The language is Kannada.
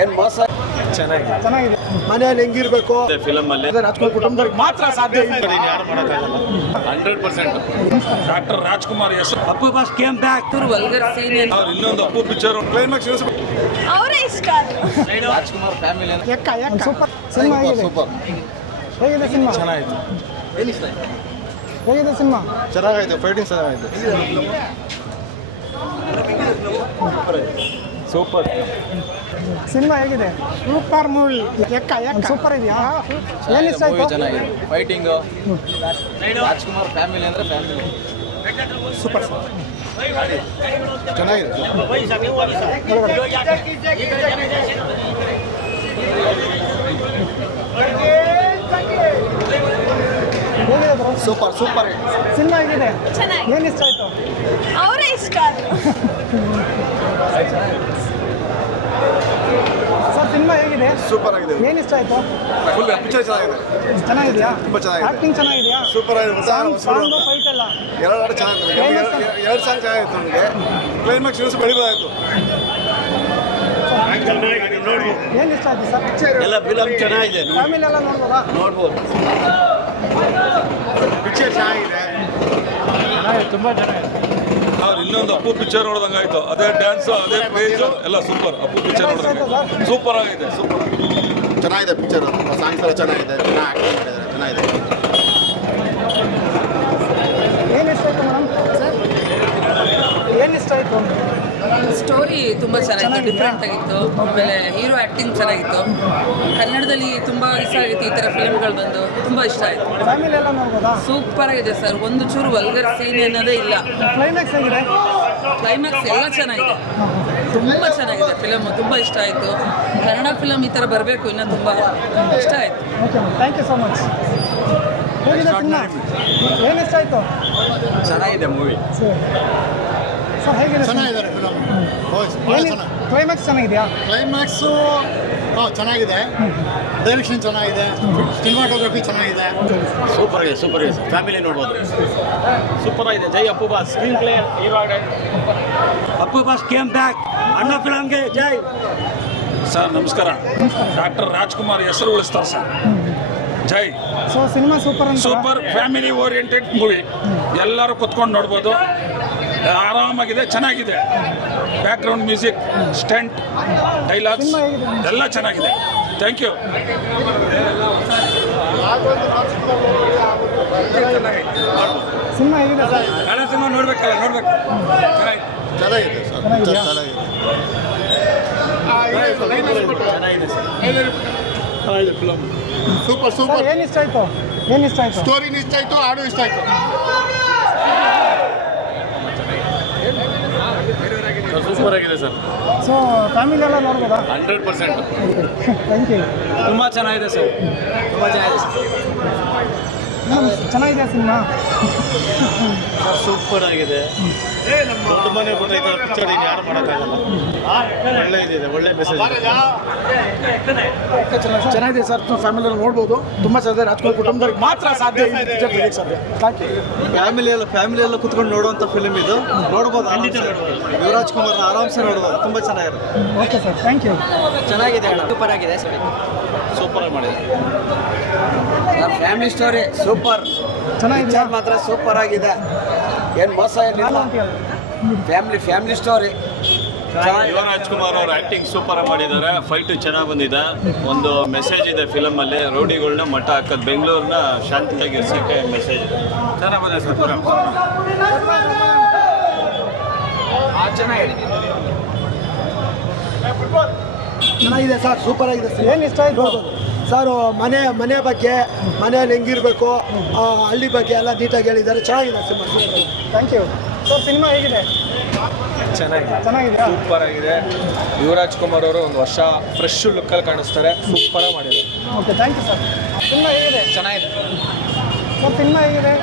ಏನು ಮೋಸ ಚೆನ್ನಾಗಿದೆ. ಮನೆಯಲ್ಲಿ ಹೆಂಗಿರ್ಬೇಕು ಫಿಲಮ್ ಅಲ್ಲಿ ರಾಜ್ಕುಮಾರ್ ಕುಟುಂಬದವ್ರಿಗೆ ಮಾತ್ರ ಸಾಧ್ಯ. ಯಾರು ಮಾಡೋಕ್ಕಾಗಲ್ಲ. 100% ಡಾಕ್ಟರ್ ರಾಜ್ಕುಮಾರ್ ಹೆಸರು Appu boss came back. Vulgar scene ಅವ್ರು ಇನ್ನೊಂದು ಅಪ್ಪು ಪಿಕ್ಚರ್ ಕ್ಲೈಮ್ಯಾಕ್ಸ್ ಅವರೇ ಇಷ್ಟ ರಾಜ್ಕುಮಾರ್ ಫ್ಯಾಮಿಲಿ ಅಂತ ಎಕ್ಕ ಸೂಪರ್ ಸಿನಿಮಾ ಹೇಗಿದೆ? ಹೇಗಿದೆ ಸಿನಿಮಾ? ಚೆನ್ನಾಗಿತ್ತು. ಹೇಗಿದೆ ಸಿನಿಮಾ? ಚೆನ್ನಾಗೈತೆ, ಫೈಟಿಂಗ್ ಚೆನ್ನಾಗೈತೆ. ಸೂಪರ್ ಸಿನಿಮಾ ಹೇಗಿದೆ? Super movie. ಎಕ್ಕ ಸೂಪರ್ ಇದೆಯಾ? ಏನು ಇಷ್ಟ ಆಯ್ತು? ಚೆನ್ನಾಗಿದೆ. ಫೈಟಿಂಗ್ ರಾಜ್ಕುಮಾರ್ ಫ್ಯಾಮಿಲಿ ಅಂದ್ರೆ ಫ್ಯಾಮಿಲಿ ಸೂಪರ್ ಚೆನ್ನಾಗಿದೆ. ಹೇಗಿದೆ ಬ್ರೋ? Super super. ಸಿನಿಮಾ ಹೇಗಿದೆ? ಚೆನ್ನಾಗಿದೆ. ಏನು ಇಷ್ಟ ಆಯ್ತು? ಅವರೇ ಇಷ್ಟ ಸರ್ ಸಿನಿಮಾ ಹೇಗಿದೆ? ಸೂಪರ್ ಆಗಿದೆ. ಏನು ಇಷ್ಟ ಆಯ್ತು? ಫುಲ್ ಪಿಕ್ಚರ್ ಚೆನ್ನಾಗಿದೆ. ಚೆನ್ನಾಗಿದೆಯಾ? ತುಂಬ ಚೆನ್ನಾಗಿದೆ. ಆಕ್ಟಿಂಗ್ ಚೆನ್ನಾಗಿದೆಯಾ? ಸೂಪರ್ ಆಗಿದೆ. ಸಾಂಗ್ ಫೈಟ್ ಎಲ್ಲ ಎರಡು ಚೆನ್ನಾಗಿದೆ. ಎರಡು ಸಾಂಗ್ ಚೆನ್ನಾಗಿತ್ತು ನನಗೆ. ಕ್ಲೈಮ್ಯಾಕ್ಸ್ ನ್ಯೂಸ್ ಬೆಳಿಬೋದಾಯ್ತು. ಏನು ಇಷ್ಟ ಆಯ್ತು ಸರ್? ಎಲ್ಲ ಫಿಲಮ್ ಚೆನ್ನಾಗಿದೆ, ಫ್ಯಾಮಿಲಿ ಎಲ್ಲ ನೋಡ್ಬೋದಾ? ನೋಡ್ಬೋದು. ಪಿಕ್ಚರ್ ಚೆನ್ನಾಗಿದೆ. ತುಂಬ ಚೆನ್ನಾಗಿದೆ. ಅವ್ರು ಇನ್ನೊಂದು ಅಪ್ಪು ಪಿಕ್ಚರ್ ನೋಡ್ದಂಗಾಯ್ತು. ಅದೇ ಡ್ಯಾನ್ಸ್, ಅದೇ ಪೇಜು ಎಲ್ಲ ಸೂಪರ್. ಅಪ್ಪು ಪಿಕ್ಚರ್ ನೋಡ್ದಂಗೆ ಸೂಪರ್ ಆಗಿದೆ. ಸೂಪರ್ ಚೆನ್ನಾಗಿದೆ ಪಿಕ್ಚರ್. ಸಾಂಗ್ಸ್ ಎಲ್ಲ ಚೆನ್ನಾಗಿದೆ. ಚೆನ್ನಾಗಿ ಆಕ್ಟಿಂಗ್ ಮಾಡಿದ್ದಾರೆ. ಚೆನ್ನಾಗಿದೆ. ಏನು ಇಷ್ಟ ಆಯ್ತು ಮೇಡಮ್? ಏನು ಇಷ್ಟ ಆಯ್ತು? ಸ್ಟೋರಿ ತುಂಬ ಚೆನ್ನಾಗಿತ್ತು, ಡಿಫ್ರೆಂಟ್ ಆಗಿತ್ತು. ಆಮೇಲೆ ಹೀರೋ ಆ್ಯಕ್ಟಿಂಗ್ ಚೆನ್ನಾಗಿತ್ತು. ಕನ್ನಡದಲ್ಲಿ ತುಂಬ ಇಷ್ಟ ಆಗಿತ್ತು ಈ ಥರ ಫಿಲ್ಮ್ಗಳು ಬಂದು. ತುಂಬ ಇಷ್ಟ ಆಯಿತು. ಫ್ಯಾಮಿಲಿ ಎಲ್ಲ ನೋಡ್ಬೋದಾ? ಸೂಪರ್ ಆಗಿದೆ ಸರ್. ಒಂದು ಚೂರು ವಲ್ಗರ್ ಸೀನ್ ಅನ್ನೋದೇ ಇಲ್ಲ. ಕ್ಲೈಮ್ಯಾಕ್ಸ್ ಹೇಗಿದೆ? ಕ್ಲೈಮ್ಯಾಕ್ಸ್ ಎಲ್ಲ ಚೆನ್ನಾಗಿದೆ, ತುಂಬ ಚೆನ್ನಾಗಿದೆ ಫಿಲಮ್. ತುಂಬ ಇಷ್ಟ ಆಯಿತು. ಕನ್ನಡ ಫಿಲಮ್ ಈ ಥರ ಬರಬೇಕು, ಇನ್ನೂ ತುಂಬ ಇಷ್ಟ ಆಯಿತು. Okay thank you so much. ಹೇಗಿದೆ ಸಿನಿಮಾ? ಏನು ಇಷ್ಟ ಆಯಿತು? ಚೆನ್ನಾಗಿದೆ ಮೂವಿ. ಸರ್ ಹೇಗಿದೆ? ಚೆನ್ನಾಗಿದ್ದಾರೆ ಫಿಲಮ್. ಭಾಳ ಚೆನ್ನಾಗಿ. ಕ್ಲೈಮ್ಯಾಕ್ಸ್ ಚೆನ್ನಾಗಿದೆಯಾ? ಕ್ಲೈಮ್ಯಾಕ್ಸು ಚೆನ್ನಾಗಿದೆ. ಡೈರೆಕ್ಷನ್ ಚೆನ್ನಾಗಿದೆ. ಸಿನಿಮಾಟೋಗ್ರಫಿ ಚೆನ್ನಾಗಿದೆ. ಸೂಪರ್ ಆಗಿದೆ, ಸೂಪರ್ ಆಗಿದೆ. ಫ್ಯಾಮಿಲಿ ನೋಡ್ಬೋದು. ಸೂಪರ್ ಆಗಿದೆ. ಜೈ ಅಪ್ಪು ಬಾಸ್. ಸ್ಕ್ರೀನ್ ಪ್ಲೇ ಇವಾಗ ಅಪ್ಪು ಬಾಸ್ ಕೇಮ್ ಬ್ಯಾಕ್. ಅಣ್ಣ ಫಿಲಮ್ಗೆ ಜೈ. ಸರ್ ನಮಸ್ಕಾರ. ಡಾಕ್ಟರ್ ರಾಜ್ಕುಮಾರ್ ಹೆಸರು ಉಳಿಸ್ತಾರೆ ಸರ್. ಜೈ. ಸೊ ಸಿನಿಮಾ ಸೂಪರ್ ಅಂತ? Super family oriented movie. ಎಲ್ಲರೂ ಕುತ್ಕೊಂಡು ನೋಡ್ಬೋದು. ಆರಾಮಾಗಿದೆ, ಚೆನ್ನಾಗಿದೆ. ಬ್ಯಾಕ್ಗ್ರೌಂಡ್ ಮ್ಯೂಸಿಕ್, ಸ್ಟಂಟ್, ಡೈಲಾಗ್ಸ್ ಎಲ್ಲ ಚೆನ್ನಾಗಿದೆ. Thank you. ಸಿನಿಮಾ ಹೇಗಿದೆ ಸರ್? ಕನ್ನಡ ಸಿನಿಮಾ ನೋಡ್ಬೇಕಲ್ಲ, ನೋಡ್ಬೇಕು. ಚೆನ್ನಾಗಿದೆ ಸರ್. ಪಿಕ್ಚರ್ ಚೆನ್ನಾಗಿದೆ. ಚೆನ್ನಾಗಿದೆ ಫಿಲಮ್. Super sir super. ಏನು ಇಷ್ಟ ಆಯಿತು? ಏನು ಇಷ್ಟ ಆಯಿತು? ಸ್ಟೋರಿನೂ ಇಷ್ಟ ಆಯಿತು, ಹಾಡು ಇಷ್ಟ ಆಯಿತು. ಸೂಪರ್ ಆಗಿದೆ ಸರ್. ಸೊ ಫ್ಯಾಮಿಲಿ ಎಲ್ಲ ನೋಡ್ಬೋದಾ? 100%. Thank you. ತುಂಬ ಚೆನ್ನಾಗಿದೆ ಸರ್. ತುಂಬ ಚೆನ್ನಾಗಿದೆ ಚೆನ್ನಾಗಿದೆ ಸಿನಿಮಾ. ಸೂಪರ್ ಆಗಿದೆ. ದೊಡ್ಡ ಮನೆ ಬಂದೈತೆ ಪಿಕ್ಚರ್. ಇನ್ನು ಯಾರು ಮಾಡೋಕ್ಕಾಗಲ್ಲ. ಒಳ್ಳೆ ಇದೆ, ಒಳ್ಳೆ ಮೆಸೇಜ್. ಚೆನ್ನಾಗಿದೆ ಸರ್. ಫ್ಯಾಮಿಲಿ ನೋಡ್ಬೋದು. ತುಂಬ ಚೆನ್ನಾಗಿದೆ. ರಾಜ್ಕುಮಾರ್ ಕುಟುಂಬದವ್ರಿಗೆ ಮಾತ್ರ ಸಾಧ್ಯ ಈ ಪಿಕ್ಚರ್ ತೆಗಿಯಕ್ಕೆ ಸಾಧ್ಯ. Thank you. ಫ್ಯಾಮಿಲಿ ಎಲ್ಲ ಕುತ್ಕೊಂಡು ನೋಡುವಂಥ ಫಿಲ್ಮ್ ಇದು. ನೋಡ್ಬೋದು. ಯುವರಾಜ್ ಕುಮಾರ್ನ ಆರಾಮ್ಸೆ ನೋಡ್ಬೋದು. ತುಂಬ ಚೆನ್ನಾಗಿದೆ. Okay sir thank you. ಚೆನ್ನಾಗಿದೆ. ಸೂಪರ್ ಆಗಿದೆ. ಸೂಪರ್ ಆಗಿ ಮಾಡಿದೆ. Family story super. ಚೆನ್ನಾಗಿದೆಯಾ? ಮಾತ್ರ ಸೂಪರ್ ಆಗಿದೆ. ಏನು ಮೋಸ ಏನಿಲ್ಲ. Family story. ಯುವರಾಜ್ ಕುಮಾರ್ ಅವ್ರ ಆಕ್ಟಿಂಗ್ ಸೂಪರ್ ಆಗಿ ಮಾಡಿದ್ದಾರೆ. ಫೈಟ್ ಚೆನ್ನಾಗಿ ಬಂದಿದೆ. ಒಂದು ಮೆಸೇಜ್ ಇದೆ ಫಿಲಮ್ ಅಲ್ಲಿ. ರೌಡಿಗಳನ್ನ ಮಟ್ಟ ಹಾಕೋದು, ಬೆಂಗಳೂರನ್ನ ಶಾಂತಿಯಾಗಿ ಇರ್ಸಕ್ಕೆ ಮೆಸೇಜ್ ಇದೆ. ಚೆನ್ನಾಗಿ ಬಂದಿದೆ ಸರ್ ಫಿಲಮ್. ಚೆನ್ನಾಗಿದೆ ಸರ್. ಸೂಪರ್ ಆಗಿದೆ ಸರ್. ಏನು ಇಷ್ಟ ಆಯಿತು? ಸರ್ ಮನೆ ಬಗ್ಗೆ, ಮನೆಯಲ್ಲಿ ಹೆಂಗಿರಬೇಕು, ಹಳ್ಳಿ ಬಗ್ಗೆ ಎಲ್ಲ ನೀಟಾಗಿ ಹೇಳಿದ್ದಾರೆ. ಚೆನ್ನಾಗಿದೆ cinema. Thank you. Sir cinema ಹೇಗಿದೆ? ಚೆನ್ನಾಗಿದೆಯಾ? ಸೂಪರ್ ಆಗಿದೆ. ಯುವರಾಜ್ ಕುಮಾರ್ ಅವರು ಒಂದು ವರ್ಷ ಫ್ರೆಶ್ ಲುಕ್ಕಲ್ಲಿ ಕಾಣಿಸ್ತಾರೆ. ಸೂಪರ್ ಆಗಿ ಮಾಡಿದ್ದಾರೆ. Okay thank you sir. Cinema ಹೇಗಿದೆ? ಚೆನ್ನಾಗಿದೆ. ಸರ್ ಸಿನಿಮಾ ಹೇಗಿದೆ?